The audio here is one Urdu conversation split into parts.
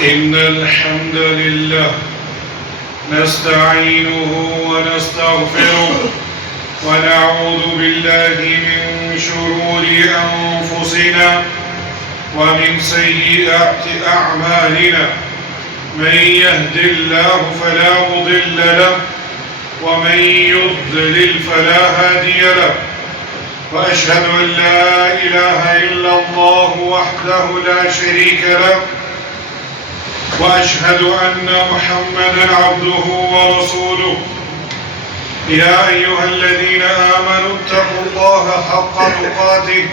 إن الحمد لله نستعينه ونستغفره ونعوذ بالله من شرور أنفسنا ومن سيئات أعمالنا. من يهد الله فلا مضل له ومن يضلل فلا هادي له. وأشهد أن لا إله إلا الله وحده لا شريك له وأشهد أن محمدًا عبده ورسوله. يا أيها الذين آمنوا اتقوا الله حق تقاته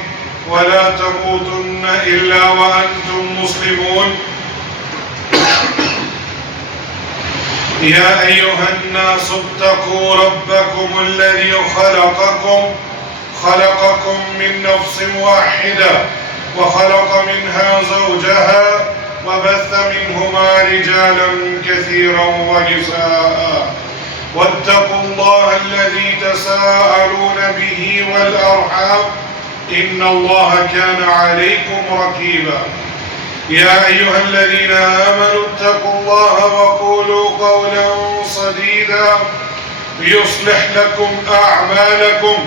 ولا تموتن إلا وأنتم مسلمون. يا أيها الناس اتقوا ربكم الذي خلقكم من نفس واحدة وخلق منها زوجها وبث منهما رجالا كثيرا ونساء. واتقوا الله الذي تساءلون به والأرحام إن الله كان عليكم رقيبا. يا أيها الذين آمنوا اتقوا الله وقولوا قولا سديدا يصلح لكم أعمالكم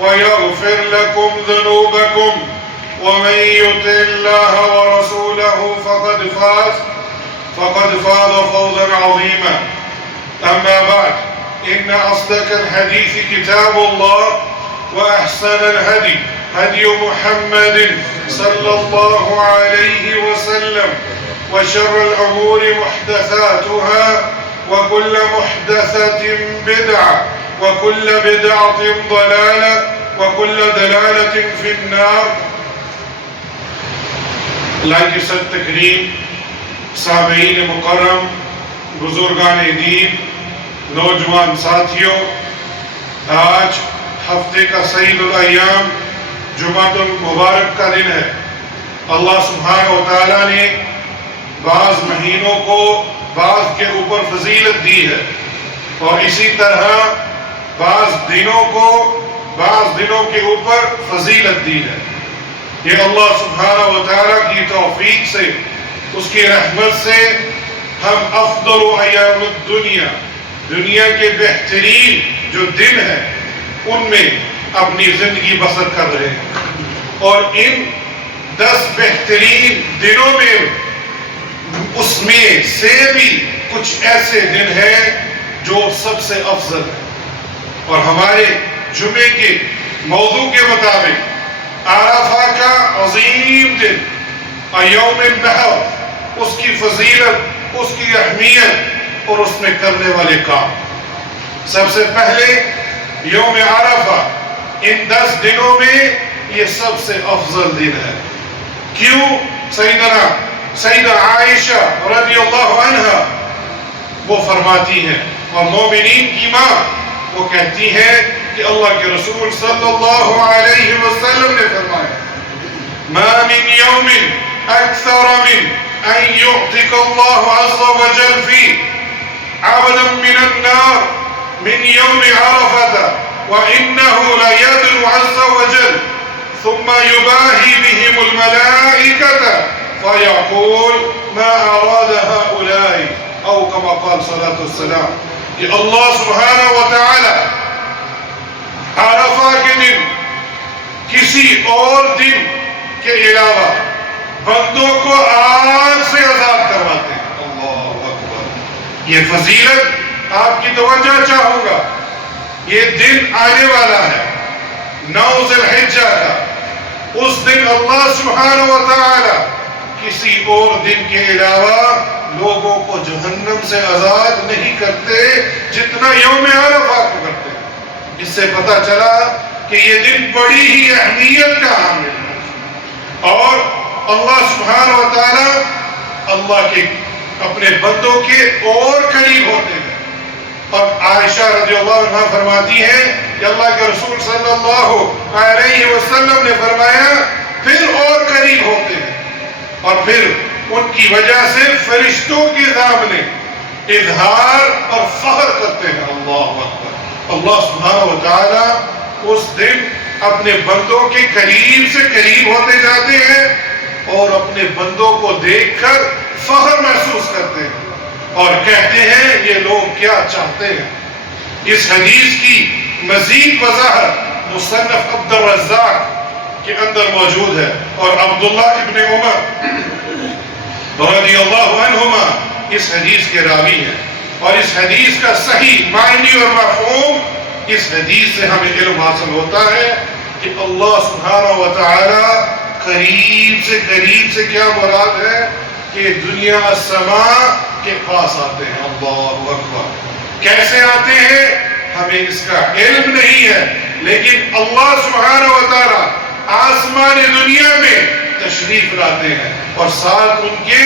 ويغفر لكم ذنوبكم ومن يطع الله ورسوله فقد فاز فوزا عظيما. أما بعد، إن أصدق الحديث كتاب الله وأحسن الهدي هدي محمد صلى الله عليه وسلم وشر الأمور محدثاتها وكل محدثة بدعة وكل بدعة ضلالة وكل دلالة في النار. اللہ کی سب تکریم، سامعین مکرم، بزرگان دین، نوجوان ساتھیوں، آج ہفتے کا سعید الایام جمعۃ المبارک کا دن ہے. اللہ سبحانہ و تعالیٰ نے بعض مہینوں کو بعض کے اوپر فضیلت دی ہے اور اسی طرح بعض دنوں کے اوپر فضیلت دی ہے. یہ اللہ سبحانہ و تعالیٰ کی توفیق سے، اس کی رحمت سے ہم افضل ایام الدنیا، دنیا کے بہترین جو دن ہیں ان میں اپنی زندگی بسر کر رہے ہیں. اور ان 10 بہترین دنوں میں اس میں سے بھی کچھ ایسے دن ہیں جو سب سے افضل ہیں. اور ہمارے جمعے کے موضوع کے مطابق عرفہ کا عظیم دن، یوم النحر، اس کی فضیلت، اس کی اہمیت اور اس میں کرنے والے کام. سب سے پہلے یوم عرفہ ان 10 دنوں میں یہ سب سے افضل دن ہے. کیوں؟ سیدہ عائشہ رضی اللہ عنہا وہ فرماتی ہیں، اور مومنین کی ماں وہ کہتی ہیں کہ اللہ کے رسول صلی اللہ علیہ وسلم نے فرمایا، ما من یوم اکثر من ان یعتق اللہ عز وجل فی عبدا من النار من یوم عرفة وإنه ليدعو عز وجل ثم يباهي بهم الملائكة فيقول ما أراد هؤلاء أو كما قال صلاة والسلام. کہ اللہ سبحانہ و تعالی عرفہ کے دن کسی اور دن کے علاوہ بندوں کو آگ سے عذاب کرواتے ہیں. اللہ اکبر. یہ فضیلت آپ کی توجہ چاہوں گا. یہ دن آنے والا ہے 9 ذی الحجہ کا. اس دن اللہ سبحانہ و تعالی کسی اور دن کے علاوہ لوگوں کو جہنم سے آزاد نہیں کرتے جتنا یوم عرفہ کو کرتے ہیں. اس سے پتہ چلا کہ یہ دن بڑی ہی اہمیت کا حامل ہے اور اللہ سبحانہ و تعالی اللہ کے اپنے بندوں کے اور قریب ہوتے ہیں. اور عائشہ رضی اللہ عنہ فرماتی ہیں کہ اللہ کے رسول صلی اللہ علیہ وسلم نے فرمایا پھر اور قریب ہوتے ہیں اور پھر ان کی وجہ سے فرشتوں کے سامنے اظہار اور فخر کرتے ہیں. اللہ اکبر. اللہ سبحانہ و تعالی اس دن اپنے بندوں کے قریب سے قریب ہوتے جاتے ہیں اور اپنے بندوں کو دیکھ کر فخر محسوس اور کہتے ہیں یہ لوگ کیا چاہتے ہیں۔ اس حدیث کی مزید وضاحت مصنف عبد الرزاق کے اندر موجود ہے، اور عبداللہ ابن عمر رضی اللہ عنہما اس حدیث کے راوی ہیں، اور اس حدیث کا صحیح معنی اور مفہوم اس حدیث سے ہمیں علم حاصل ہوتا ہے کہ اللہ سبحانہ و تعالی قریب سے کیا مراد ہے کہ دنیا السماء کے پاس آتے ہیں۔ اللہ اکبر، کیسے آتے ہیں ہمیں اس کا علم نہیں ہے، لیکن اللہ سبحانہ و تعالی آسمان دنیا میں تشریف لاتے ہیں، اور ساتھ ان کے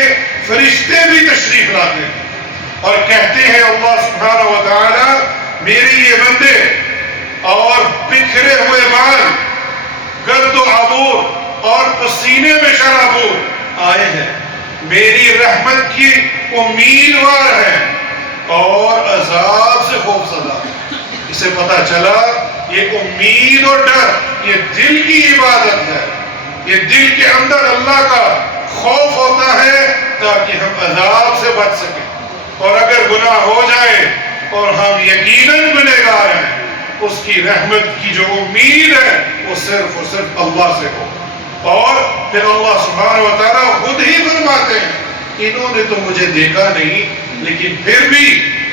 فرشتے بھی تشریف لاتے ہیں، اور کہتے ہیں اللہ سبحانہ و تعالی میرے یہ بندے اور بکھرے ہوئے بال، گرد و عبور اور پسینے میں شرابور آئے ہیں، میری رحمت کی امیدوار ہیں اور عذاب سے خوف زدہ۔ اسے پتہ چلا یہ امید اور ڈر یہ دل کی عبادت ہے، یہ دل کے اندر اللہ کا خوف ہوتا ہے تاکہ ہم عذاب سے بچ سکیں، اور اگر گناہ ہو جائے اور ہم یقیناً گنہگار ہیں، اس کی رحمت کی جو امید ہے وہ صرف اور صرف اللہ سے ہو۔ اور پھر اللہ سبحانہ و تعالیٰ خود ہی فرماتے ہیں انہوں نے تو مجھے دیکھا نہیں لیکن پھر بھی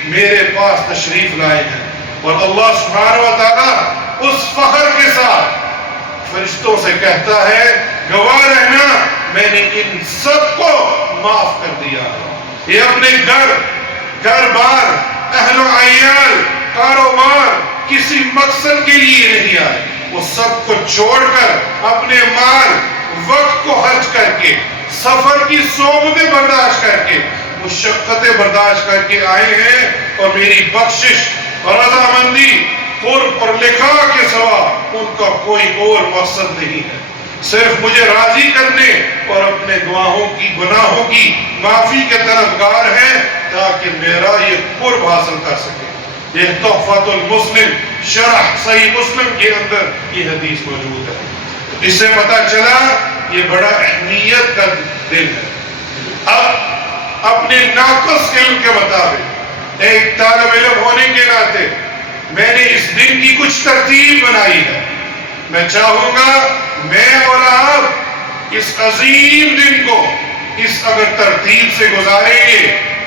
میرے پاس تشریف لائے ہیں، اور اللہ سبحانہ و تعالیٰ اس فخر کے ساتھ فرشتوں سے کہتا ہے گواہ رہنا میں نے ان سب کو معاف کر دیا ہے۔ یہ اپنے گھر بار، اہل و عیال، کاروبار کسی مقصد کے لیے نہیں آئے، وہ سب کو چھوڑ کر اپنے مال وقت کو خرچ کر کے، سفر کی صعوبتیں برداشت کر کے، مشقتیں برداشت کر کے آئے ہیں، اور میری بخشش اور رضامندی قرب اور لقاء کے سوا ان کا کوئی اور مقصد نہیں ہے، صرف مجھے راضی کرنے اور اپنے گناہوں کی معافی کے طلبگار ہیں تاکہ میرا یہ قرب حاصل کر سکے۔ یہ تحفۃ المسلم شرح صحیح مسلم کے اندر یہ حدیث موجود ہے۔ اس سے پتہ چلا یہ بڑا اہمیت کا دن ہے۔ اب اپنے ناقص علم کے مطابق ایک طالب علم ہونے کے ناطے میں نے اس دن کی کچھ ترتیب بنائی ہے۔ میں چاہوں گا میں اور آپ اس عظیم دن کو اس اگر ترتیب سے گزاریں گے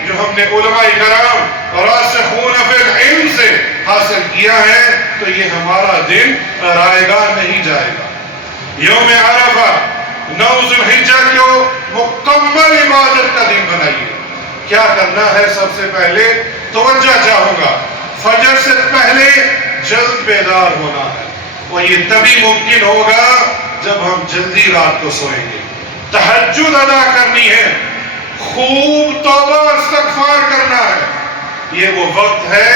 جو ہم نے علماء کرام راسخون فی العلم سے حاصل کیا ہے تو یہ ہمارا دن رائگاں نہیں جائے گا۔ یوم عرفہ 9 ذی الحجہ کو مکمل عبادت کا دن بنائیے۔ کیا کرنا ہے؟ سب سے پہلے توجہ چاہوں گا، فجر سے پہلے جلد بیدار ہونا ہے، اور یہ تبھی ممکن ہوگا جب ہم جلدی رات کو سوئیں گے۔ تہجد ادا کرنی ہے، خوب توبہ استغفار کرنا ہے۔ یہ وہ وقت ہے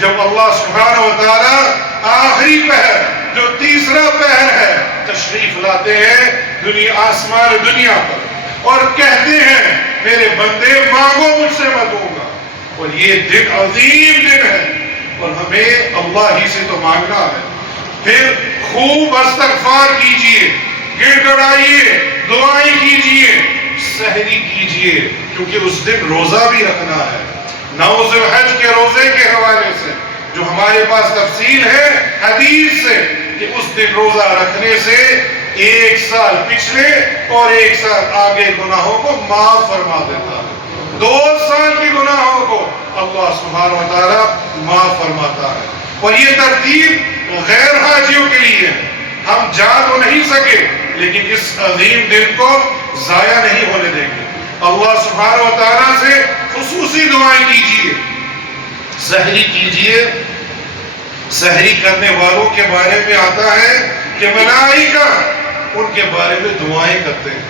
جب اللہ سبحانہ و تعالیٰ آخری پہر جو تیسرا پہر ہے تشریف لاتے ہیں آسمان دنیا پر، اور کہتے ہیں میرے بندے مانگو مجھ سے میں دوں گا۔ اور یہ دن عظیم دن ہے اور ہمیں اللہ ہی سے تو مانگنا ہے۔ پھر خوب استغفار کیجئے، گڑ گڑائیے، دعائیں کیجئے، سحری کیجئے، کیونکہ اس دن روزہ بھی رکھنا ہے۔ 9 ذی الحج کے روزے کے حوالے سے جو ہمارے پاس تفصیل ہے حدیث سے کہ اس دن روزہ رکھنے سے 1 سال پچھلے اور 1 سال آگے گناہوں کو معاف فرما دیتا ہے، 2 سال کے گناہوں کو اللہ سبحانہ و تعالیٰ معاف فرماتا ہے۔ اور یہ ترتیب غیر حاجیوں کے لیے ہے، ہم جا تو نہیں سکے لیکن اس عظیم دن کو ضائع نہیں ہونے دیں گے۔ اللہ سبحانہ و تعالیٰ سے خصوصی دعائیں کیجئے، سحری کیجئے۔ سحری کرنے والوں کے بارے میں آتا ہے کہ ملائکہ ان کے بارے میں دعائیں کرتے ہیں۔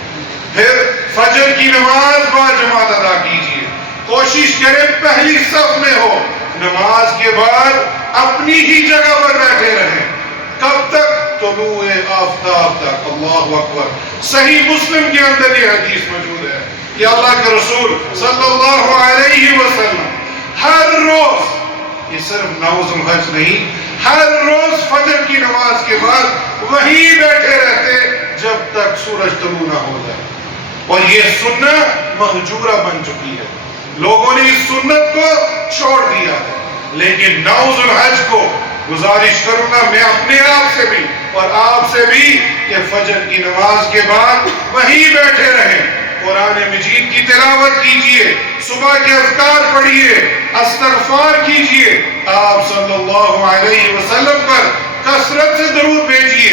پھر فجر کی نماز با جماعت ادا کیجئے، کوشش کریں پہلی صف میں ہو، نماز کے بعد اپنی ہی جگہ پر بیٹھے رہیں۔ کب تک؟ طلوع آفتاب تک۔ اللہ اکبر۔ صحیح مسلم کے اندر یہ حدیث موجود ہے کہ اللہ کے رسول صلی اللہ علیہ وسلم ہر روز، یہ صرف 9 ذی الحج نہیں، ہر روز فجر کی نماز کے بعد وہیں بیٹھے رہتے جب تک سورج طلوع نہ ہو جائے، اور یہ سنت مہجورہ بن چکی ہے۔ لوگوں نے اس سنت کو چھوڑ دیا ہے. لیکن 9 ذو الحج کو گزارش کروں گا میں اپنے آپ سے بھی اور آپ سے بھی کہ فجر کی نماز کے بعد وہیں بیٹھے رہیں, قرآن مجید کی تلاوت کیجئے, صبح کے اذکار پڑھیے, استغفار کیجئے, آپ صلی اللہ علیہ وسلم پر کثرت سے درود بھیجئے,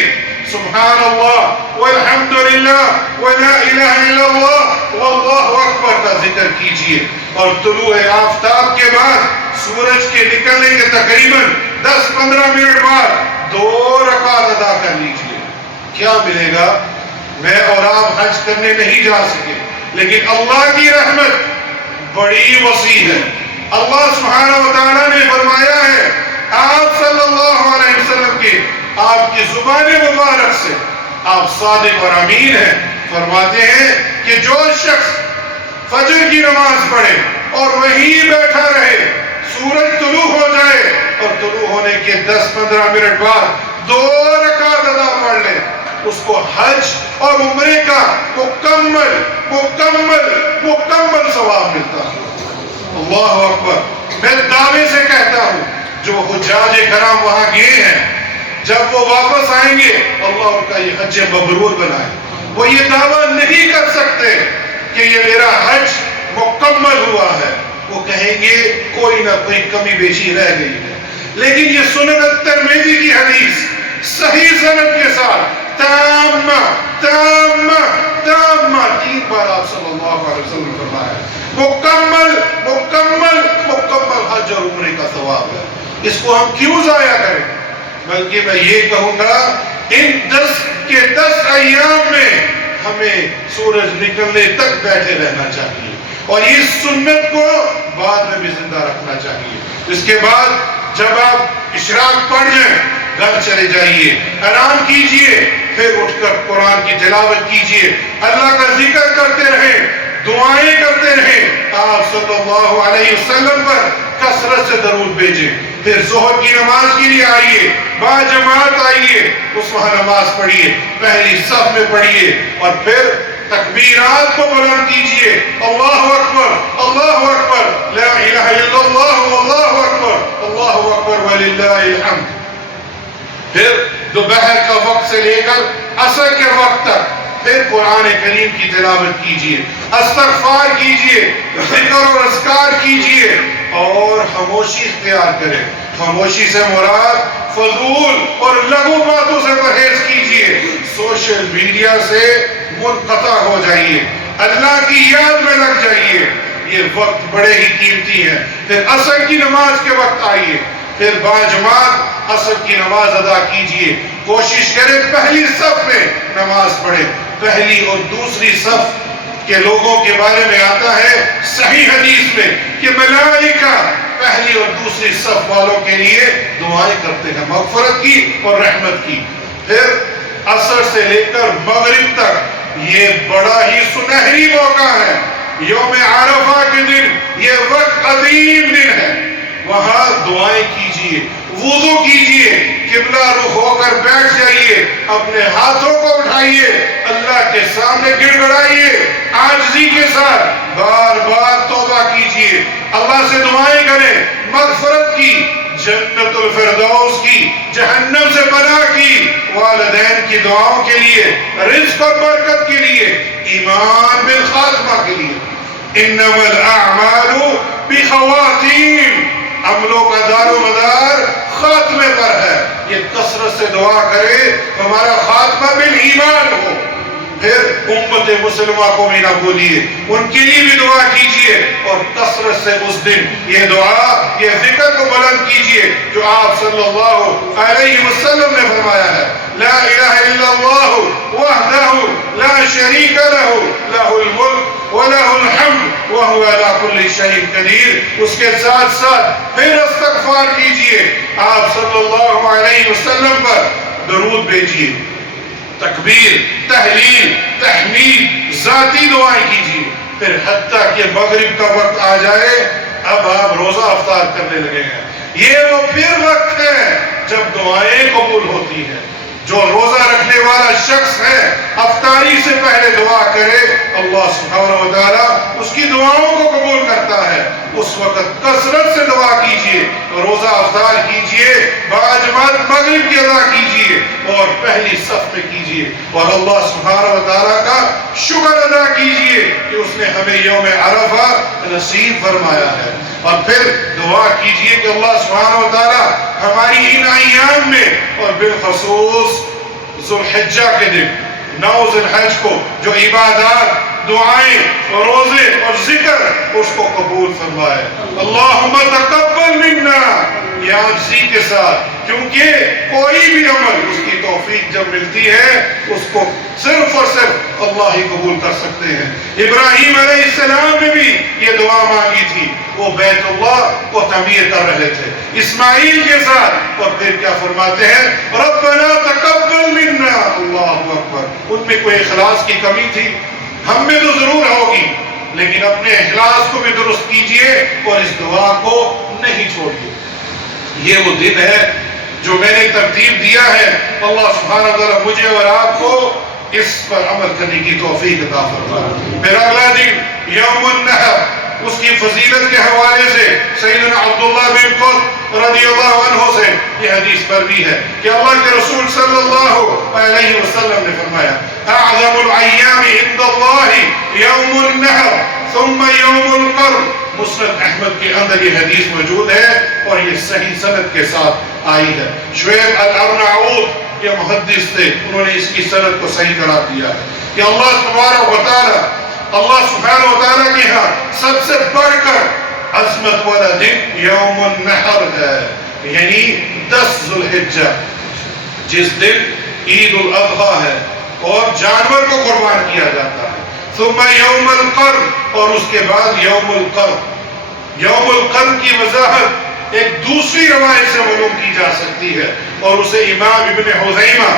سبحان اللہ والحمدللہ ولا الہ الا اللہ واللہ اکبر کا ذکر کیجئے, اور طلوع آفتاب کے بعد سورج کے نکلنے کے تقریباً 10-15 منٹ بعد 2 رکعت ادا کر لیجئے. کیا ملے گا؟ میں اور آپ حج کرنے نہیں جا سکے, لیکن اللہ کی رحمت بڑی وسیع ہے. اللہ سبحانہ وتعالی نے فرمایا ہے آپ صلی اللہ علیہ وسلم کی آپ کی زبان مبارک سے, آپ صادق اور امین ہیں, فرماتے ہیں کہ جو شخص فجر کی نماز پڑھے اور وہیں بیٹھا رہے, سورج طلوع ہو جائے اور طلوع ہونے کے 10-15 منٹ بعد 2 رکعت ادا پڑھ لے, اس کو حج اور عمرے کا مکمل ثواب ملتا ہے. اللہ اکبر. میں دعوے سے کہتا ہوں جو حجاج کرام وہاں گئے ہیں, جب وہ واپس آئیں گے اللہ ان کا یہ حج مبرور بنائے. وہ یہ دعویٰ نہیں کر سکتے کہ یہ میرا حج مکمل ہوا ہے, وہ کہیں گے کوئی نہ کوئی کمی بیشی رہ گئی ہے. لیکن یہ سنن ترمذی کی حدیث صحیح سند کے ساتھ تامہ 3 بار آپ صلی اللہ علیہ وسلم نے فرمایا مکمل حج اور عمرے کا ثواب ہے. اس کو ہم کیوں ضائع کریں؟ بلکہ میں یہ کہوں گا ان 10 ایام میں ہمیں سورج نکلنے تک بیٹھے رہنا چاہیے اور اس سنت کو بعد میں بھی زندہ رکھنا چاہیے. اس کے بعد جب آپ اشراق پڑھ جائیں گھر چلے جائیے, آرام کیجئے, پھر اٹھ کر قرآن کی تلاوت کیجئے, اللہ کا ذکر کرتے رہیں, دعائیں کرتے رہیں, آپ صلی اللہ علیہ وسلم پر کثرت سے درود بھیجیں. پھر ظہر کی نماز کے لیے آئیے, با جماعت آئیے, اس وقت نماز پڑھیے, پہلی صف میں پڑھیے, اور پھر تکبیرات کو بلند کیجئے, اللہ اکبر لا الہ الا اللہ واللہ اکبر وللہ الحمد. پھر دوپہر کا وقت سے لے کر عصر کے وقت تک پھر قرآن کریم کی تلاوت کیجئے, استغفار کیجئے, ذکر اور اذکار کیجئے, اور خاموشی اختیار کریں. خاموشی سے مراد فضول اور لغو باتوں سے پرہیز کیجئے, سوشل میڈیا سے منقطع ہو جائیے, اللہ کی یاد میں لگ جائیے. یہ وقت بڑے ہی قیمتی ہیں. پھر عصر کی نماز کے وقت آئیے, پھر باجماعت عصر کی نماز ادا کیجئے. کوشش کریں پہلی صف میں نماز پڑھیں. پہلی اور دوسری صف کے لوگوں کے بارے میں آتا ہے صحیح حدیث میں کہ ملائکہ پہلی اور دوسری صف والوں کے لیے دعائیں کرتے ہیں مغفرت کی اور رحمت کی. پھر عصر سے لے کر مغرب تک یہ بڑا ہی سنہری موقع ہے. یوم عرفہ کے دن یہ وقت عظیم دن ہے. وہاں دعائیں کیجئے, وضو کیجئے, قبلہ رخ ہو کر بیٹھ جائیے, اپنے ہاتھوں کو اٹھائیے, اللہ کے سامنے گڑ گڑائیے, عاجزی کے ساتھ بار بار توبہ کیجئے, اللہ سے دعائیں کریں مغفرت کی, جنت الفردوس کی, جہنم سے پناہ کی, والدین کی دعاؤں کے لیے, رزق اور برکت کے لیے, ایمان بالخاتمہ کے لیے. انما الاعمال بخواتیم, عملوں کا دار و مدار خاتمے پر ہے. یہ کثرت سے دعا کرے ہمارا خاتمہ بالایمان ہو. پھر امت مسلمہ کو بھی نہ بھولیے, ان کے لیے بھی دعا کیجئے, اور کثرت سے اس دن یہ دعا یہ ذکر کو بلند کیجئے جو آپ صلی اللہ علیہ وسلم نے فرمایا ہے, لا الہ الا اللہ وحدہ لا شریک لہ لہ الملک وَلَهُ الْحَمْدُ وَهُوَ عَلَى كُلِّ شَيْءٍ قَدِيرٌ. اس کے ساتھ ساتھ پھر استغفار کیجئے, آپ صلی اللہ علیہ وسلم پر درود بھیجئے, تکبیر, تحلیل, تحمید, ذاتی دعائیں کیجئے. پھر حتیٰ کہ مغرب کا وقت آ جائے, اب آپ روزہ افطار کرنے لگے ہیں. یہ وہ پھر وقت ہے جب دعائیں قبول ہوتی ہیں. جو روزہ رکھنے والا شخص ہے افطاری سے پہلے دعا کرے, اللہ سبحانہ وتعالی اس کی دعاؤں کو قبول کرتا ہے. اس وقت کثرت سے دعا کیجئے، روزہ افطار کیجئے، باجماعت مغرب کی ادا کیجئے اور پہلی صف میں کیجئے، اور اللہ سبحانہ و تعالیٰ کا شکر ادا کیجئے کہ اس نے ہمیں یوم عرفہ نصیب فرمایا ہے، اور پھر دعا کیجئے کہ اللہ سبحانہ و تعالیٰ ہماری ان ایام میں اور بالخصوص ذو الحجہ کے دن 9 ذی الحج کو جو عبادات، دعائیں، روزے اور ذکر اس کو قبول فرمائے۔ اللہم تقبل منا، یہ عاجزی کے ساتھ، کیونکہ کوئی بھی عمل اس کی توفیق جب ملتی ہے اس کو صرف اور صرف اللہ ہی قبول کر سکتے ہیں۔ ابراہیم علیہ السلام نے بھی یہ دعا مانگی تھی، وہ بیت اللہ کو تعمیر کر رہے تھے اسماعیل کے ساتھ، اور پھر کیا فرماتے ہیں؟ ربنا تقبل منا، اللہ اکبر۔ ان میں کوئی اخلاص کی کمی تھی؟ ہم میں تو ضرور ہوگی، لیکن اپنے اخلاص کو بھی درست کیجئے اور اس دعا کو نہیں چھوڑیے۔ یہ وہ دن ہے جو میں نے ترتیب دیا ہے، اللہ سبحانہ وتعالیٰ مجھے اور آپ کو اس پر عمل کرنے کی توفیق عطا فرمائے۔ پھر اگلا دن یوم النحر، اس کی فضیلت کے حوالے سے سیدنا عبداللہ بن قرۃ رضی اللہ عنہ سے یہ حدیث پر بھی ہے کہ اللہ کے رسول صلی اللہ علیہ وسلم نے فرمایا اعظم الایام عند اللہ یوم النحر ثم یوم القر۔ مسند احمد کے اندر یہ حدیث موجود ہے اور یہ صحیح سند کے ساتھ آئی ہے۔ شعیب الارناؤط یہ محدث تھے، انہوں نے اس کی سند کو صحیح قرار دیا ہے کہ اللہ تبارک و تعالی، اللہ سبحانہ و تعالیٰ کے ہاں سب سے بڑھ کر عظمت والا دن یوم النحر ہے، یعنی 10 ذو الحجہ، جس دن عید الاضحیٰ ہے اور جانور کو قربان کیا جاتا ہے۔ ثم یوم القر، اور اس کے بعد یوم القر۔ یوم القر کی وضاحت ایک دوسری روایت سے معلوم کی جا سکتی ہے، اور اسے امام ابن خزیمہ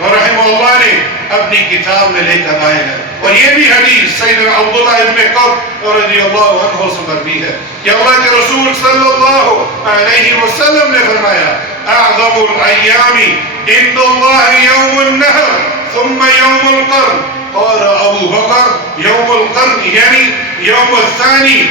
رحمہ اللہ نے اپنی کتاب میں لے کر آئے ہیں، اور یہ بھی حدیث سیدنا عبداللہ ابن قرۃ رضی اللہ عنہ سے مروی ہے کہ اللہ کے رسول صلی اللہ علیہ وسلم نے فرمایا اعظم الایام عند اللہ یوم النحر ثم یوم القر۔ اور ابو بکر یوم القرن یعنی یوم الثانی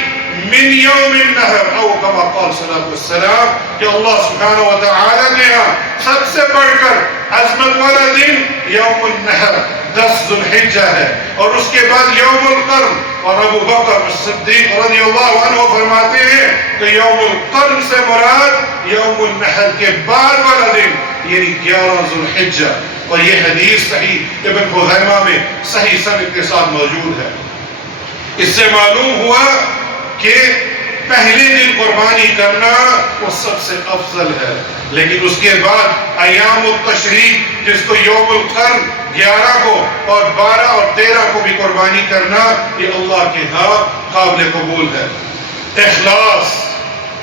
من یوم النحر، او کما قال صلی اللہ علیہ وسلم کہ اللہ سبحانہ و تعالیٰ کے ہاں سب سے بڑھ کر عظمت والا دن یوم النحر 10 ذو الحجہ ہے، اور اس کے بعد یوم القرن۔ اور ابو بکر صدیق رضی اللہ عنہ فرماتے ہیں کہ یوم القرن سے مراد یوم النحر کے بعد والا دن یعنی 11 ذو الحجہ، اور یہ حدیث صحیح ابن خزیمہ میں صحیح سند کے ساتھ موجود ہے۔ اس سے معلوم ہوا کہ پہلے دن قربانی کرنا وہ سب سے افضل ہے، لیکن اس کے بعد ایام التشریق جس کو یوم القرن 11 کو اور 12 اور 13 کو بھی قربانی کرنا یہ اللہ کے ہاں قابل قبول ہے۔ اخلاص،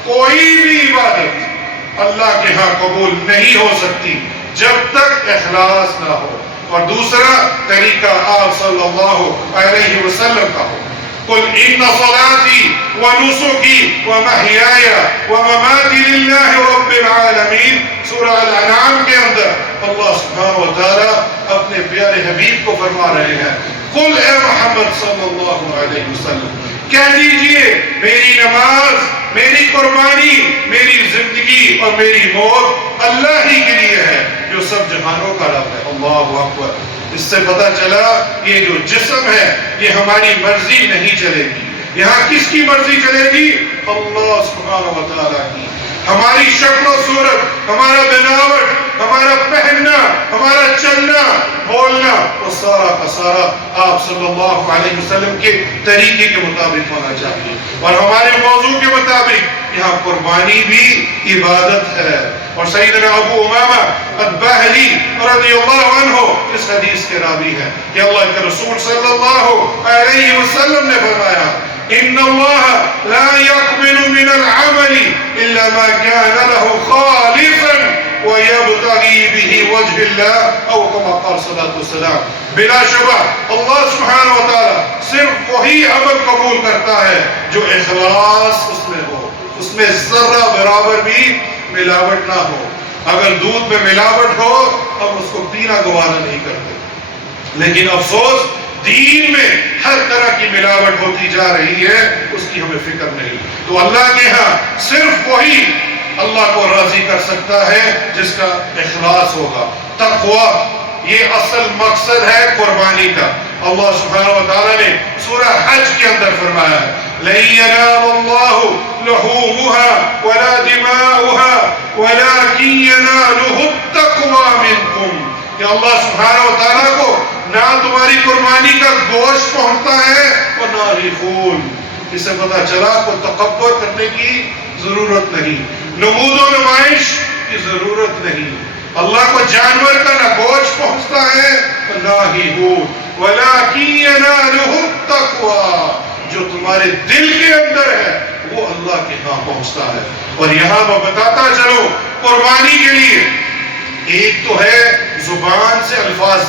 کوئی بھی عبادت اللہ کے ہاں قبول نہیں ہو سکتی جب تک اخلاص نہ ہو، اور دوسرا طریقہ آپ صلی اللہ علیہ وسلم کا ہو قل ان صلاتي ونسكي ومحياي ومماتي لله رب العالمین۔ سورہ الانعام کے اندر اللہ سبحانہ و تعالیٰ اپنے پیارے حبیب کو فرما رہے ہیں قل اے محمد صلی اللہ علیہ وسلم کہہ دیجئے میری نماز، میری قربانی، میری زندگی اور میری موت اللہ ہی کے لیے ہے جو سب جہانوں کا رب ہے۔ اللہ اکبر۔ اس سے پتہ چلا یہ جو جسم ہے یہ ہماری مرضی نہیں چلے گی، یہاں کس کی مرضی چلے گی؟ اللہ سبحانہ و تعالیٰ کی۔ ہماری شکل و صورت، ہمارا بناوٹ، ہمارا پہننا، ہمارا چلنا، بولنا وہ سارا کا سارا آپ صلی اللہ علیہ وسلم کے طریقے کے مطابق ہونا چاہیے، اور ہمارے موضوع کے مطابق یہاں قربانی بھی عبادت ہے۔ اور سیدنا ابو امامہ الباہلی رضی اللہ عنہ اس حدیث کے راوی ہیں کہ اللہ کے رسول صلی اللہ علیہ وسلم نے فرمایا ان اللہ لا يقبل من العمل الا ما كان له خالصا ويبتغي به وجه الله او كما قال صلی اللہ علیہ وسلم۔ بلا شبہ اللہ سبحانہ و تعالی صرف وہی عمل قبول کرتا ہے جو اخلاص اس میں ہو، اس میں ذرہ برابر بھی ملاوٹ نہ ہو۔ اگر دودھ میں ملاوٹ ہو ہم اس کو پینا گوارا نہیں کرتے، لیکن افسوس دین میں ہر طرح کی ملاوٹ ہوتی جا رہی ہے، اس کی ہمیں فکر نہیں۔ تو اللہ کے ہاں صرف وہی اللہ کو راضی کر سکتا ہے جس کا اخلاص ہوگا۔ تقوی یہ اصل مقصد ہے قربانی کا۔ اللہ سبحانہ و تعالیٰ نے سورہ حج کے اندر فرمایا ہے لَن يَنَالَ اللَّهُ لُحُومُهَا وَلَا دِمَاؤُهَا وَلَكِنْ يَنَالُهُ التَّقْوَى مِنْكُمْ، کہ اللہ سبحانہ و تعالیٰ کو نہ تمہاری قربانی کا گوشت پہنچتا ہے اور نہ ہی خون۔ اس سے پتہ چلا کو تکبر کرنے کی ضرورت نہیں، نمود و نمائش کی ضرورت نہیں۔ اللہ کو جانور کا نہ گوشت پہنچتا ہے نہ ہی خون، وَلَكِنْ يَنَالُهُ التَّقْوَى، جو تمہارے دل کے اندر ہے وہ اللہ کے ہاں پہنچتا ہے۔ اور یہاں میں بتاتا چلو قربانی کے لیے ایک تو ہے زبان سے الفاظ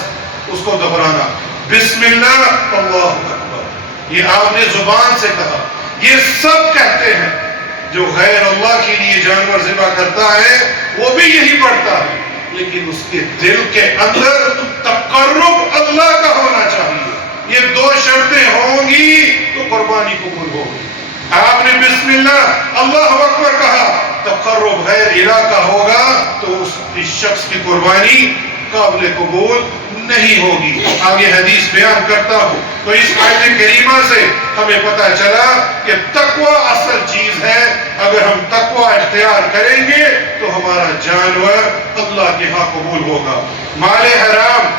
اس کو دہرانا، بسم اللہ اللہ اکبر، یہ آپ نے زبان سے کہا۔ یہ سب کہتے ہیں، جو غیر اللہ کے لیے جانور ذبح کرتا ہے وہ بھی یہی پڑھتا ہے، لیکن اس کے دل کے اندر تقرب اللہ کا ہونا چاہیے۔ یہ دو شرطیں ہوں گی تو قربانی قبول ہوگی۔ آپ نے بسم اللہ اللہ اکبر کہا، تقرب غیر الہ کا ہوگا تو اس شخص کی قربانی قابل قبول نہیں ہوگی۔ آگے حدیث بیان کرتا ہوں۔ تو اس آیت کریمہ سے ہمیں پتہ چلا کہ تقوی اصل چیز ہے۔ اگر ہم تقوی اختیار کریں گے تو ہمارا جانور اللہ کے ہاں قبول ہوگا۔ مال حرام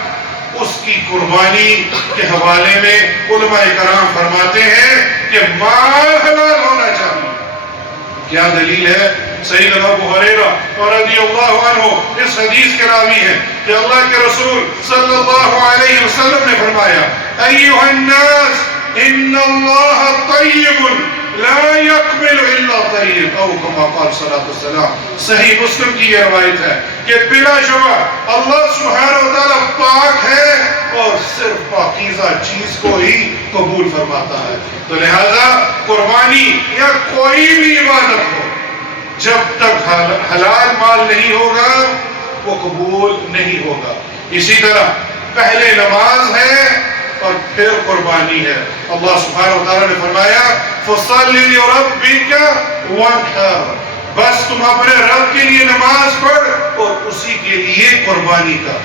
اس کی قربانی کے حوالے میں علماء کرام فرماتے ہیں کہ مال حلال ہونا چاہیے۔ کیا دلیل ہے؟ سیدنا ابو ہریرہ رضی اللہ عنہ اس حدیث کے راوی ہیں کہ اللہ کے رسول صلی اللہ علیہ وسلم نے فرمایا ایھا الناس ان اللہ طیب لا يقبل الا طیب، او کما قال صلی اللہ علیہ وسلم۔ صحیح مسلم کی یہ روایت ہے کہ بلا شبہ اللہ سبحانہ و تعالیٰ پاک ہے اور صرف پاکیزہ چیز کو ہی قبول فرماتا ہے۔ تو لہذا قربانی یا کوئی بھی عبادت ہو، جب تک حلال مال نہیں ہوگا وہ قبول نہیں ہوگا۔ اسی طرح پہلے نماز ہے اور پھر قربانی ہے۔ اللہ سبحانہ و تعالیٰ نے فرمایا فَصَلِّ لِرَبِّكَ وَانْحَرْ، بس تم اپنے رب کے لیے نماز پڑھ اور اسی کے لیے قربانی کا۔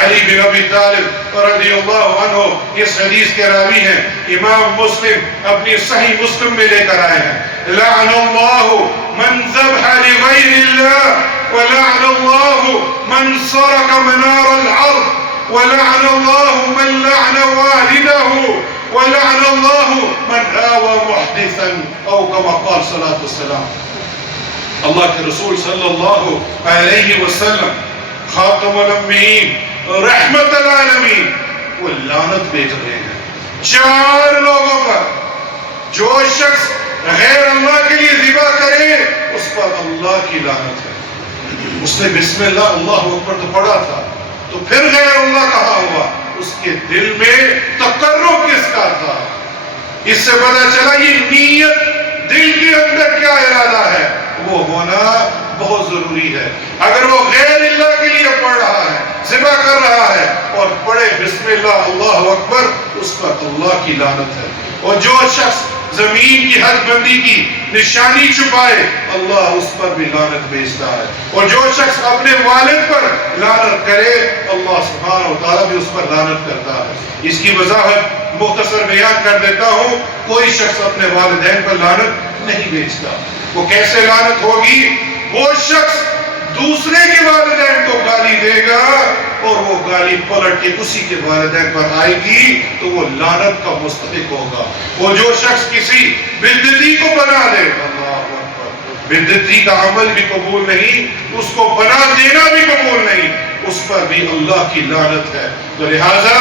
علی بن ابی طالب رضی اللہ عنہ اس حدیث کے راوی ہیں، امام مسلم اپنی صحیح مسلم میں لے کر آئے ہیں لعن اللہ من ذبح لغیر اللہ ولعن اللہ من سرق منار الارض ولعن اللہ من لعن والدہ ولعن اللہ من آوى محدثا، او کما قال صلی اللہ علیہ وسلم۔ اللہ کے رسول صلی اللہ علیہ وسلم خاتم الانبیین رحمت العالمین وہ لعنت بھیج رہے ہیں 4 لوگوں پر۔ جو شخص غیر اللہ کے لیے ذبح کرے اس پر اللہ کی لعنت ہے۔ اس نے بسم اللہ اللہ اکبر تو پڑھا تھا، تو پھر غیر اللہ کہا ہوا، اس کے دل میں تقرب کس کا تھا؟ اس سے پتہ چلا یہ نیت، دل کے اندر کیا ارادہ ہے وہ ہونا بہت ضروری ہے۔ اگر وہ غیر اللہ کے لیے پڑھ رہا ہے، ذبح کر رہا ہے اور پڑھے بسم اللہ اللہ اکبر، اس پر اللہ کی لعنت ہے۔ اور جو شخص زمین کی حد بندی کی نشانی چھپائے اللہ اس پر بھی لعنت بھیجتا ہے، اور جو شخص اپنے والد پر لعنت کرے اللہ سبحانہ و تعالیٰ بھی اس پر لعنت کرتا ہے۔ اس کی وضاحت مختصر بیان کر دیتا ہوں۔ کوئی شخص اپنے والدین پر لعنت نہیں بھیجتا۔ وہ کیسے لعنت ہوگی؟ وہ شخص دوسرے کے والدین کو گالی دے گا اور وہ گالی پلٹ کے اسی کے والدین پر آئے گی تو وہ لعنت کا مستحق ہوگا۔ وہ جو شخص کسی بدعتی کو بنا دے، اللہ اکبر، بدعتی کا عمل بھی قبول نہیں، اس کو بنا دینا بھی قبول نہیں، اس پر بھی اللہ کی لعنت ہے۔ تو لہٰذا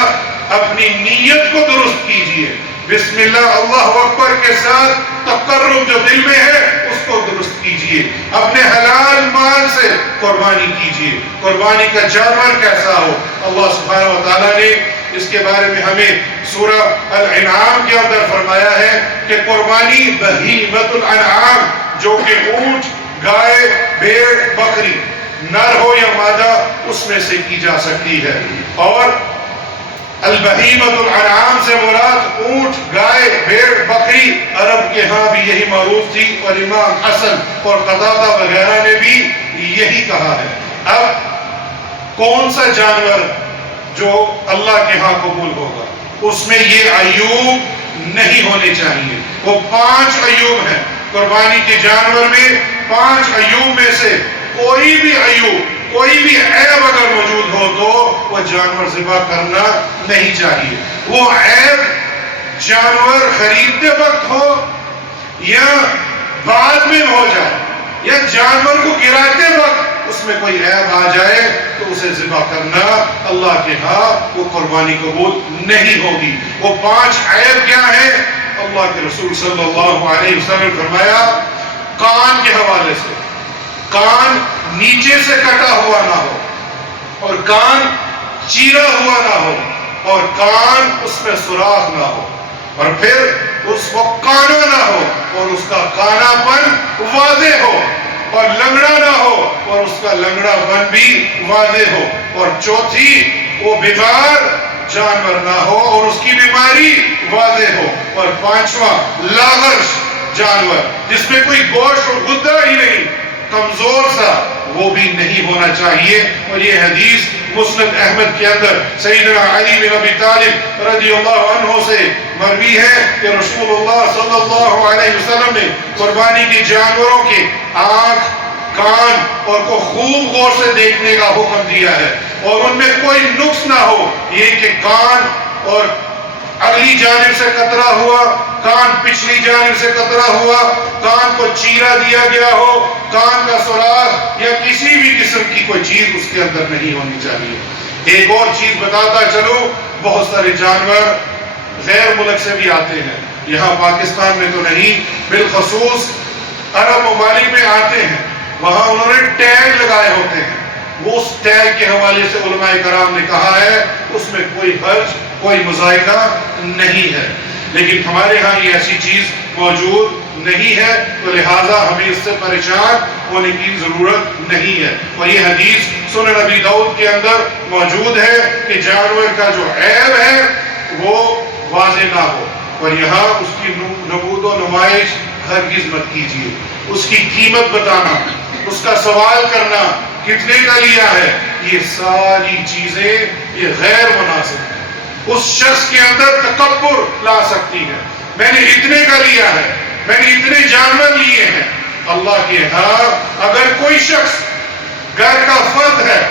اپنی نیت کو درست کیجئے، بسم اللہ اللہ اکبر کے ساتھ تقرب جو دل میں ہے اس کو درست کیجئے، اپنے حلال مال سے قربانی کیجئے۔ قربانی کا جانور کیسا ہو؟ اللہ سبحانہ و تعالیٰ نے اس کے بارے میں ہمیں سورہ الانعام کے اندر فرمایا ہے کہ قربانی بہیمۃ الانعام، جو کہ اونٹ، گائے، بھیڑ، بکری، نر ہو یا مادہ، اس میں سے کی جا سکتی ہے۔ اور البہیمۃ الانعام سے مراد اونٹ، گائے، بھیڑ، بکری عرب کے ہاں بھی یہی معروف تھی، اور امام حسن اور قتادہ وغیرہ نے بھی یہی کہا ہے۔ اب کون سا جانور جو اللہ کے ہاں قبول ہوگا؟ اس میں یہ عیوب نہیں ہونے چاہیے۔ وہ 5 عیوب ہیں قربانی کے جانور میں، 5 عیوب میں سے کوئی بھی عیوب، کوئی بھی عیب اگر موجود ہو تو وہ جانور ذبح کرنا نہیں چاہیے۔ وہ عیب جانور خریدتے وقت ہو یا بعد میں ہو جائے، یا جانور کو گراتے وقت اس میں کوئی عیب آ جائے تو اسے ذبح کرنا اللہ کے ہاں وہ قربانی قبول نہیں ہوگی۔ وہ 5 عیب کیا ہیں؟ اللہ کے رسول صلی اللہ علیہ وسلم نے فرمایا، کان کے حوالے سے، کان نیچے سے کٹا ہوا نہ ہو، اور کان چیرا ہوا نہ ہو، اور کان اس میں سوراخ نہ ہو، اور پھر اس کو کانا نہ ہو اور اس کا کانا پن واضح ہو، اور لنگڑا نہ ہو اور اس کا لنگڑا پن بھی واضح ہو، اور چوتھی وہ بیمار جانور نہ ہو اور اس کی بیماری واضح ہو، اور 5واں لاغرش جانور جس میں کوئی گوشت اور غدہ ہی نہیں، کمزور سا، وہ بھی نہیں ہونا چاہیے۔ اور یہ حدیث مسند احمد کے اندر سیدنا علی بن ابی طالب رضی اللہ عنہ سے مروی ہے کہ رسول اللہ صلی اللہ علیہ وسلم نے قربانی کے جانوروں کے آنکھ، کان اور کو خوب غور سے دیکھنے کا حکم دیا ہے، اور ان میں کوئی نقص نہ ہو، یہ کہ کان اور اگلی جانب سے قطرہ ہوا، کان پچھلی جانب سے قطرہ ہوا، کان کو چیرا دیا گیا ہو، کان کا سوراخ یا کسی بھی قسم کی کوئی چیز اس کے اندر نہیں ہونی چاہیے۔ ایک اور چیز بتاتا چلو، بہت سارے جانور غیر ملک سے بھی آتے ہیں، یہاں پاکستان میں تو نہیں، بالخصوص عرب ممالک میں آتے ہیں، وہاں انہوں نے ٹیگ لگائے ہوتے ہیں، وہ اس ٹیگ کے حوالے سے علماء کرام نے کہا ہے اس میں کوئی حرج، کوئی مذائقہ نہیں ہے، لیکن ہمارے ہاں یہ ایسی چیز موجود نہیں ہے، تو لہٰذا ہمیں اس سے پریشان ہونے کی ضرورت نہیں ہے۔ اور یہ حدیث سنن نبی داؤد کے اندر موجود ہے کہ جانور کا جو عیب ہے وہ واضح نہ ہو، اور یہاں اس کی نمود و نمائش ہرگز مت کیجیے۔ اس کی قیمت بتانا، اس کا سوال کرنا کتنے کا لیا ہے، یہ ساری چیزیں یہ غیر مناسب ہے، اس شخص کے اندر تکبر لا سکتی ہے۔ میں نے اتنے کا لیا ہے، میں نے اتنے جانور لیے ہیں۔ اللہ کے ہاں اگر کوئی شخص گھر کا فرد ہے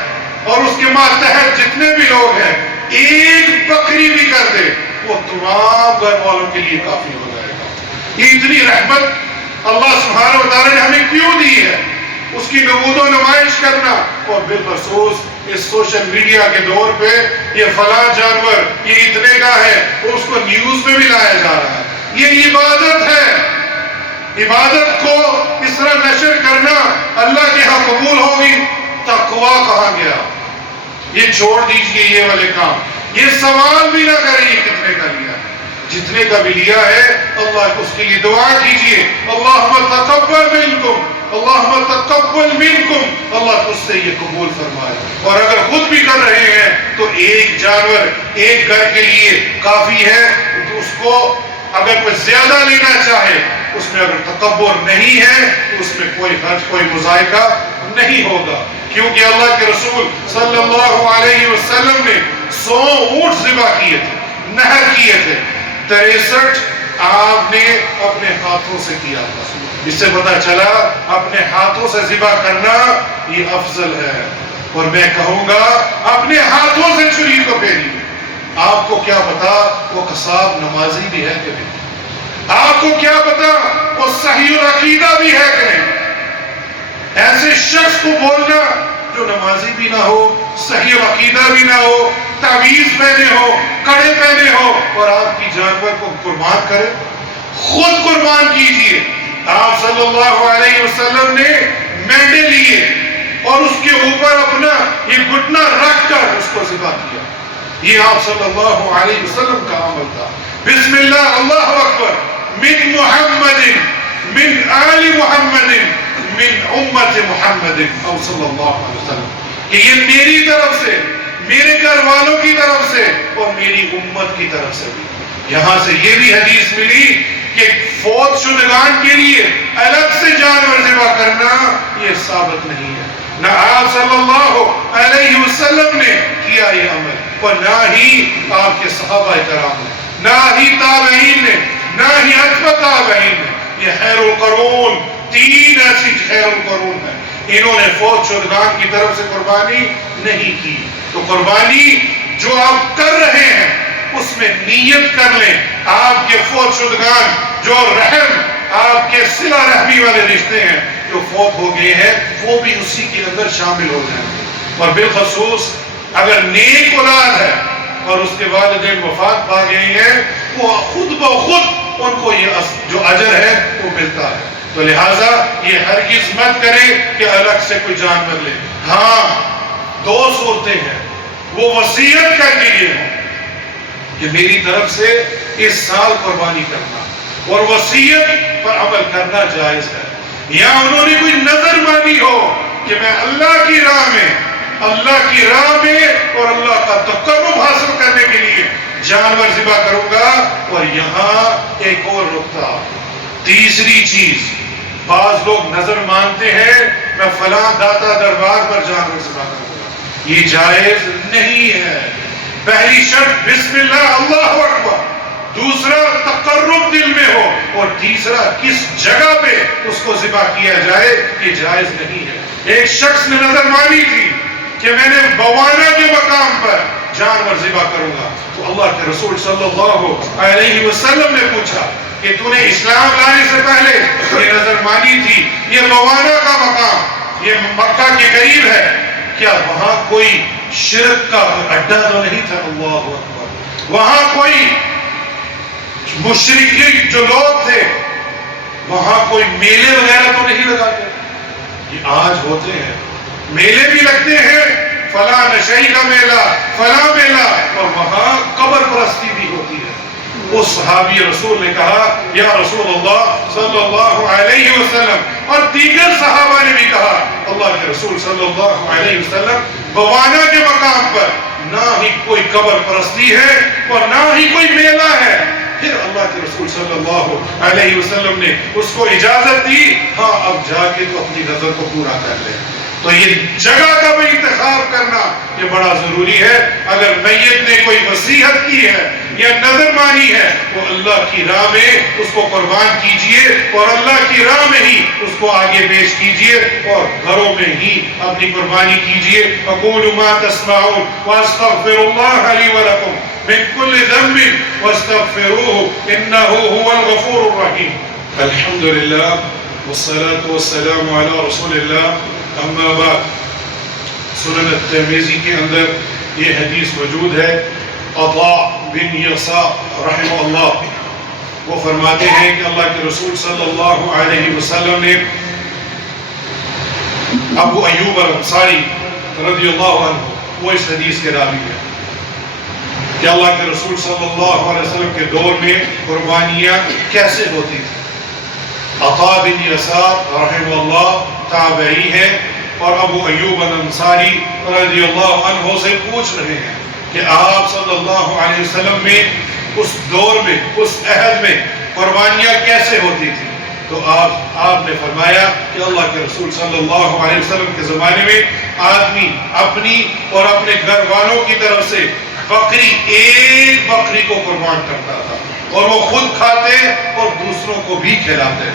اور اس کے ماتحت جتنے بھی لوگ ہیں ایک بکری بھی کر دے، وہ تمام گھر والوں کے لیے کافی ہو جائے گا۔ یہ اتنی رحمت اللہ سبحانہ و تعالی نے ہمیں کیوں دی ہے، اس کی نمود و نمائش کرنا، اور بالخصوص اس سوشل میڈیا کے دور پہ یہ فلاں جانور یہ اتنے کا ہے اور اس کو نیوز میں بھی لایا جا رہا ہے۔ یہ عبادت ہے، عبادت کو اس طرح نشر کرنا اللہ کے ہاں قبول ہوگی؟ تقویٰ کہاں گیا؟ یہ چھوڑ دیجئے یہ والے کام، یہ سوال بھی نہ کریں یہ کتنے کا لیا ہے، جتنے کا بھی لیا ہے اللہ اس کے لیے دعا کیجئے، اللہم تقبل منکم، اللہم تقبل منکم، اللہ اس سے یہ قبول فرمائے۔ اور اگر خود بھی کر رہے ہیں تو ایک جانور ایک گھر کے لیے کافی ہے، تو اس کو اگر کوئی زیادہ لینا چاہے، اس میں اگر تکبر نہیں ہے تو اس میں کوئی حرج، کوئی مذائقہ نہیں ہوگا، کیونکہ اللہ کے رسول صلی اللہ علیہ وسلم نے 100 اونٹ ذبح کیے تھے، نہر کیے تھے، 63 آپ نے اپنے ہاتھوں سے کیا تھا۔ اس سے پتہ چلا اپنے ہاتھوں سے ذبح کرنا یہ افضل ہے، اور میں کہوں گا اپنے ہاتھوں سے چھری کو پھیریے۔ آپ کو کیا پتا وہ قصاب نمازی بھی ہے کہ نہیں، آپ کو کیا پتا وہ صحیح العقیدہ بھی ہے کہ نہیں۔ ایسے شخص کو بولنا جو نمازی بھی نہ ہو، صحیح العقیدہ بھی نہ ہو، تعویذ پہنے ہو، کڑے پہنے ہو، اور آپ کی جانور کو قربان کرے، خود قربان کیجئے۔ آپ صلی اللہ علیہ وسلم نے مینڈے لیے اور اس کے اوپر اپنا یہ گھٹنا رکھ کر اس کو ذبح کیا، یہ آپ صلی اللہ علیہ وسلم کا عمل تھا۔ بسم اللہ، اللہ اکبر، من محمد، من آل محمد، من امت محمد، او صلی اللہ علیہ وسلم، کہ یہ میری طرف سے، میرے گھر والوں کی طرف سے اور میری امت کی طرف سے بھی۔ یہاں سے یہ بھی حدیث ملی کہ فوت شدگان کے لیے الگ سے جانور ذبح کرنا یہ ثابت نہیں ہے، نہ آپ صلی اللہ علیہ وسلم نے کیا یہ عمل، اور نہ ہی آپ کے صحابہ کرام نے، نہ ہی تابعین نے، نہ ہی اتباع تابعین نے۔ یہ خیر القرون، تین ایسی خیر القرون ہیں، انہوں نے فوت شدگان کی طرف سے قربانی نہیں کی۔ تو قربانی جو آپ کر رہے ہیں اس میں نیت کر لیں، آپ کے فوت شدگان جو رحم، آپ کے صلہ رحمی والے رشتے ہیں جو فوت ہو گئے ہیں، وہ بھی اسی کے اندر شامل ہو جائیں گے۔ اور بالخصوص اگر نیک اولاد ہے اور اس کے والدین وفات پا گئے ہیں، وہ خود بخود ان کو یہ جو اجر ہے وہ ملتا ہے۔ تو لہٰذا یہ ہرگز مت کرے کہ الگ سے کوئی جانور لے۔ ہاں، دو صورتیں ہیں، وہ وصیت کر کے یہ ہوں کہ میری طرف سے اس سال قربانی کرنا، اور وصیت پر عمل کرنا جائز ہے، یا انہوں نے کوئی نظر مانی ہو کہ میں اللہ کی راہ میں اور اللہ کا تقرب حاصل کرنے کے لیے جانور ذبح کروں گا۔ اور یہاں ایک اور نقطہ، تیسری چیز، بعض لوگ نظر مانتے ہیں میں فلاں داتا دربار پر جانور ذبح کروں گا، یہ جائز نہیں ہے۔ پہلی شرط بسم اللہ، اللہ اکبر، دوسرا تقرب دل میں ہو، اور تیسرا کس جگہ پہ اس کو ذبح کیا جائے، یہ جائز نہیں ہے۔ ایک شخص نے نظر مانی تھی کہ میں نے بوانا کے مقام پر جانور ذبح کروں گا، تو اللہ کے رسول صلی اللہ علیہ وسلم نے پوچھا کہ تو نے اسلام لانے سے پہلے یہ نظر مانی تھی، یہ بوانا کا مقام یہ مکہ کے قریب ہے، کیا وہاں کوئی شرک کا اڈا تو نہیں تھا؟ اللہ اکبر، وہاں کوئی مشرکی جو لوگ تھے وہاں کوئی میلے وغیرہ تو نہیں لگاتے؟ یہ آج ہوتے ہیں، میلے بھی لگتے ہیں، فلاں نشئی کا میلہ، فلاں میلہ، اور وہاں قبر پرستی بھی ہوتی ہے۔ اس صحابی رسول نے کہا یا رسول اللہ صلی اللہ علیہ وسلم، اور دیگر صحابہ نے بھی کہا اللہ کے رسول صلی اللہ علیہ وسلم، بوانا کے مقام پر نہ ہی کوئی قبر پرستی ہے اور نہ ہی کوئی میلہ ہے۔ پھر اللہ کے رسول صلی اللہ علیہ وسلم نے اس کو اجازت دی، ہاں اب جا کے تو اپنی نظر کو پورا کر لے۔ تو یہ جگہ کا بھی انتخاب کرنا یہ بڑا ضروری ہے۔ اگر میت نے کوئی وصیت کی ہے یا نظر مانی ہے، وہ اللہ کی راہ میں اس کو قربان کیجئے، اور اللہ کی راہ میں ہی اس کو آگے پیش کیجئے، اور گھروں میں ہی اپنی قربانی کیجئے۔ اقول ما تسمعون واستغفر اللہ لی ولکم من کل ذنب واستغفروه انہ هو الغفور الرحیم۔ الحمدللہ والصلاة والسلام علی رسول اللہ، اما بعد۔ سنن الترمذی کے اندر یہ حدیث موجود ہے، عطاء بن یسار رحمہ اللہ وہ فرماتے ہیں کہ اللہ کے رسول صلی اللہ علیہ وسلم نے ابو ایوب الانصاری رضی اللہ عنہ، وہ اس حدیث کے راوی ہیں، کہ اللہ کے رسول صلی اللہ علیہ وسلم کے دور میں قربانیاں کیسے ہوتی تھی۔ عطاء بن یسار رحمہ اللہ تابعی ہیں، اور ابو ایوب الانصاری رضی اللہ عنہ سے پوچھ رہے ہیں کہ آپ صلی اللہ علیہ وسلم میں اس دور میں، اس عہد میں قربانیاں کیسے ہوتی تھی؟ تو آپ نے فرمایا کہ اللہ کے رسول صلی اللہ علیہ وسلم کے زمانے میں آدمی اپنی اور اپنے گھر والوں کی طرف سے بکری، ایک بکری کو قربان کرتا تھا، اور وہ خود کھاتے اور دوسروں کو بھی کھلاتے،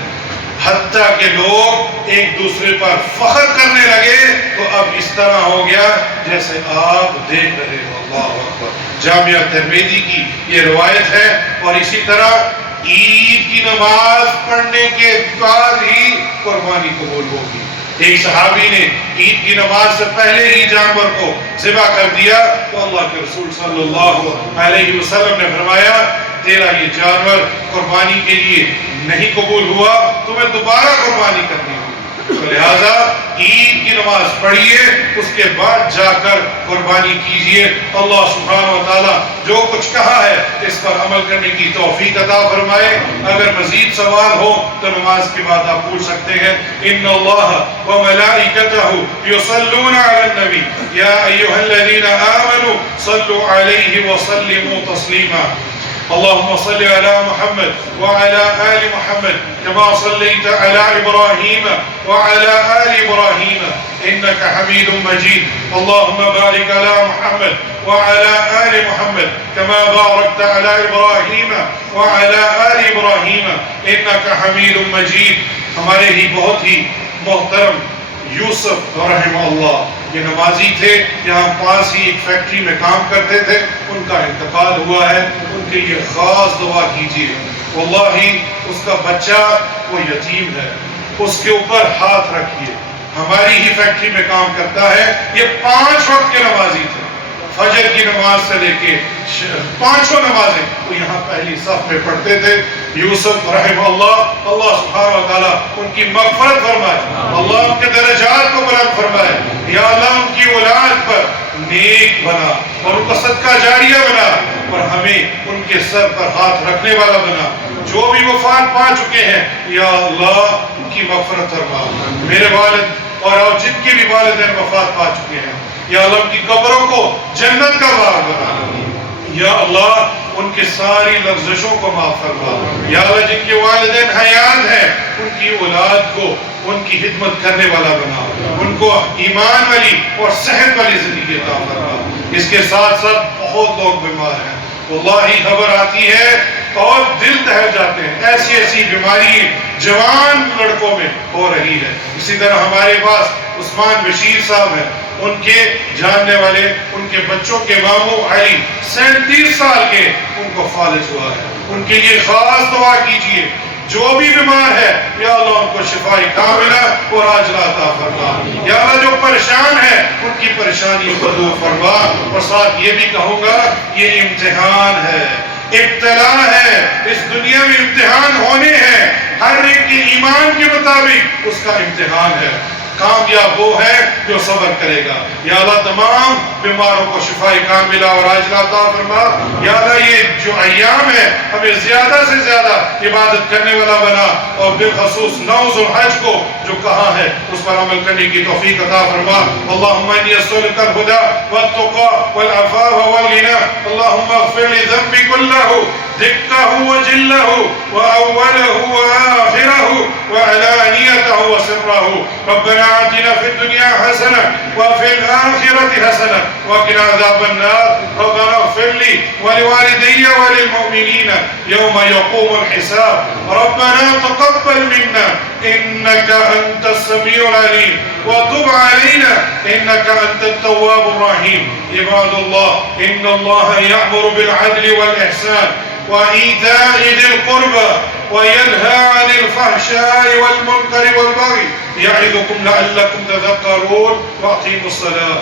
حتیٰ کہ لوگ ایک دوسرے پر فخر کرنے لگے تو اب اس طرح ہو گیا جیسے آپ دیکھ رہے ہو۔ اللہ اکبر۔ جامعہ ترمذی کی یہ روایت ہے، اور اسی طرح عید کی نماز پڑھنے کے بعد ہی قربانی قبول ہوگی۔ ایک صحابی نے عید کی نماز سے پہلے ہی جانور کو ذبح کر دیا، تو اللہ کے رسول صلی اللہ علیہ وسلم نے فرمایا تیرا یہ جانور قربانی کے لیے نہیں قبول ہوا، تمہیں دوبارہ قربانی کرنی ہوگی۔ تو لہذا عید کی نماز پڑھیے، اس کے بعد جا کر قربانی کیجیے۔ اللہ سبحانہ و تعالیٰ جو کچھ کہا ہے اس پر عمل کرنے کی توفیق عطا فرمائے۔ اگر مزید سوال ہو تو نماز کے بعد آپ پوچھ سکتے ہیں۔ ان اللہ وملائکتہ یصلون علی النبی یا ایھا الذین آمنوا صلوا علیہ وسلموا تسلیما۔ اللهم صل على محمد وعلى آل محمد كما صليت على إبراهيم وعلى آل إبراهيم إنك حميد مجيد۔ اللهم بارك على محمد وعلى آل محمد كما باركت على إبراهيم وعلى آل إبراهيم إنك حميد مجيد۔ ہمارے ہی بہت ہی محترم یوسف رحمہ اللہ یہ نمازی تھے، یہاں پاس ہی ایک فیکٹری میں کام کرتے تھے، ان کا انتقال ہوا ہے، ان کے لیے خاص دعا کیجیے۔ واللہ اس کا بچہ وہ یتیم ہے، اس کے اوپر ہاتھ رکھیے۔ ہماری ہی فیکٹری میں کام کرتا ہے، یہ 5 وقت کے نمازی تھے، فجر کی نماز سے لے کے 5 نمازیں وہ یہاں پہلی صف میں پڑھتے تھے۔ یوسف رحمہ اللہ، اللہ سبحانہ و تعالیٰ ان کی مغفرت فرمائے، اللہ ان کے درجات کو بلند فرمائے، یا اللہ ان کی اولاد پر نیک بنا اور ان کا صدقہ جاریہ بنا، اور ہمیں ان کے سر پر ہاتھ رکھنے والا بنا۔ جو بھی وفات پا چکے ہیں یا اللہ ان کی مغفرت فرما۔ میرے والد اور جن کے بھی والدین وفات پا چکے ہیں یا اللہ ان کی قبروں کو جنت کا باغ بنا۔ یا اللہ ان کے ساری لغزشوں کو معاف فرما۔ یا اللہ جن کے والدین حیات ہیں ان کی اولاد کو ان کی خدمت کرنے والا بنا، ان کو ایمان والی اور صحت والی زندگی عطا فرما۔ اس کے ساتھ ساتھ بہت لوگ بیمار ہیں، واللہ خبر آتی ہے اور دل دہل جاتے ہیں، ایسی ایسی بیماری جوان لڑکوں میں ہو رہی ہے۔ اسی طرح ہمارے پاس عثمان بشیر صاحب ہیں، ان کے جاننے والے ان کے بچوں کے ماموں علی 37 سال کے ان کو فالج ہوا ہے، ان کے لیے خاص دعا کیجئے۔ جو بھی بیمار ہے یا اللہ ان کو شفائی کاملہ اور عاجلہ عطا فرما۔ یا اللہ جو پریشان ہے ان کی پریشانی کو دور فرما۔ اور ساتھ یہ بھی کہوں گا یہ امتحان ہے، ابتلا ہے، اس دنیا میں امتحان ہونے ہیں، ہر ایک کے ایمان کے مطابق اس کا امتحان ہے۔ کامیاب وہ ہے جو صبر کرے گا۔ یا اللہ تمام بیماروں کو شفاء کاملہ اور عاجلہ عطا فرما۔ یا اللہ یہ جو ایام ہے ہمیں زیادہ سے زیادہ عبادت کرنے والا بنا، اور بالخصوص 9 ذو الحج کو جو کہا ہے اس پر عمل کرنے کی توفیق عطا فرما۔ اللہم انی اسألک الہدی والتقی والعفاف والغنی۔ اللہم اغفر لی ذنبی کلہ دقہ وجلہ وأولہ وآخرہ وعلانیتہ وسرہ۔ ربنا آتنا في الدنيا حسنة وفي الآخرة حسنة وقنا عذاب النار۔ ربنا اغفر لي ولوالدي وللمؤمنين يوم يقوم الحساب۔ ربنا تقبل منا إنك أنت السميع العليم وتب علينا إنك أنت التواب الرحيم۔ عباد الله إن الله يأمر بالعدل والإحسان وإيتاء ذي القربى وينهى عن الفحشاء والمنكر والبغي يعظكم لعلكم تذكرون وأقيموا الصلاة۔